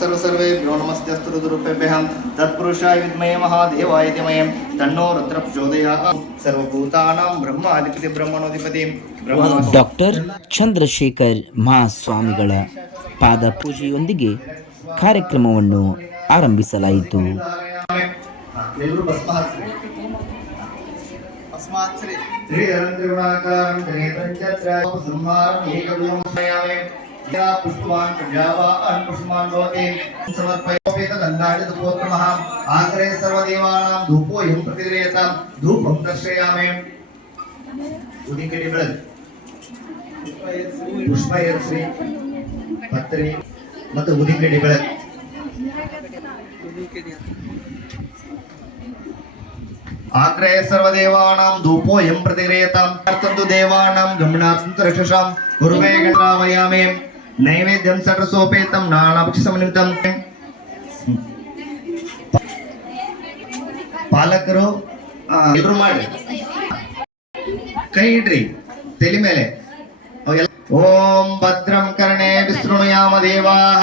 सर्वेभ्यो नमस्तेऽस्तु रुद्ररूपेभ्यः तत्पुरुषाय विद्महे महादेवाय धीमहि तन्नो रुद्रः प्रचोदयात् सर्वभूतानां ब्रह्माधिपति ब्रह्मणोधिपति ಡಾಕ್ಟರ್ ಚಂದ್ರಶೇಖರ್ ಮಹಾಸ್ವಾಮಿಗಳ ಪಾದ ಪೂಜೆಯೊಂದಿಗೆ ಕಾರ್ಯಕ್ರಮವನ್ನು ಆರಂಭಿಸಲಾಯಿತು. पुष्पवान् प्रजावान् पुष्पवान् भवति समर्पयामि तदन्दाडितपोत्रमः आग्रे सर्वदेवानां धूपोऽयं प्रतिगृह्यतां धूपं दर्शयामि उदिकडिबल पुष्पयश्री पत्रि ಮತ್ತು ಉದಿಕಡಿಬಳ आग्रे सर्वदेवानां धूपोऽयं प्रतिगृह्यतां तन्तु देवानां गमनार्थं रक्षसां गुरुवे गणरावयामि नैवेद्यं सटसोपेतं नानाभक्षसमन्वितं ಪಾಲಕರು ಎಲ್ಲರೂ ಮಾಡಿ ಕೈ ಇಡ್ರಿ ತಲೆ ಮೇಲೆ. ಓಂ ಭದ್ರಂ ಕರ್ಣೇ ವಿಸೃಣುಯಾಮ ದೇವಾಃ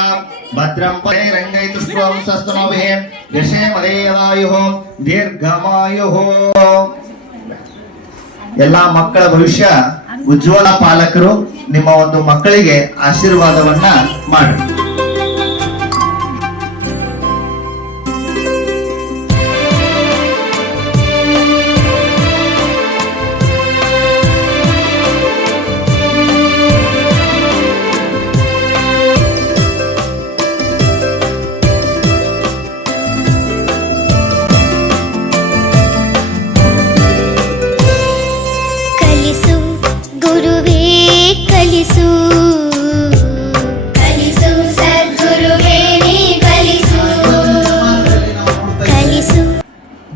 ಭದ್ರಂ ಪರೇರಂಗೈತುಷ್ಟ್ವಂ ಸಸ್ತನೋಭಿಃ ಯಶೇಮದೇವಾಯುಃ ದೀರ್ಘಮಾಯುಃ. ಎಲ್ಲಾ ಮಕ್ಕಳ ಭವಿಷ್ಯ ಉಜ್ವಲ. ಪಾಲಕರು ನಿಮ್ಮ ಒಂದು ಮಕ್ಕಳಿಗೆ ಆಶೀರ್ವಾದವನ್ನ ಮಾಡಿ.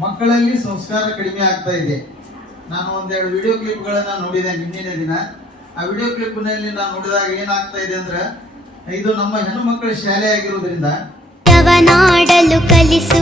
ಮಕ್ಕಳಲ್ಲಿ ಸಂಸ್ಕಾರ ಕಡಿಮೆ ಆಗ್ತಾ ಇದೆ. ನಾನು ಒಂದೆರಡು ವಿಡಿಯೋ ಕ್ಲಿಪ್ಗಳನ್ನ ನೋಡಿದೆ ನಿನ್ನೆ ದಿನ. ಆ ವಿಡಿಯೋ ಕ್ಲಿಪ್ನಲ್ಲಿ ನಾನು ನೋಡಿದಾಗ ಏನಾಗ್ತಾ ಇದೆ ಅಂದ್ರೆ, ಇದು ನಮ್ಮ ಹೆಣ್ಣು ಮಕ್ಕಳ ಶಾಲೆ ಆಗಿರೋದ್ರಿಂದ ಕಲಿಸು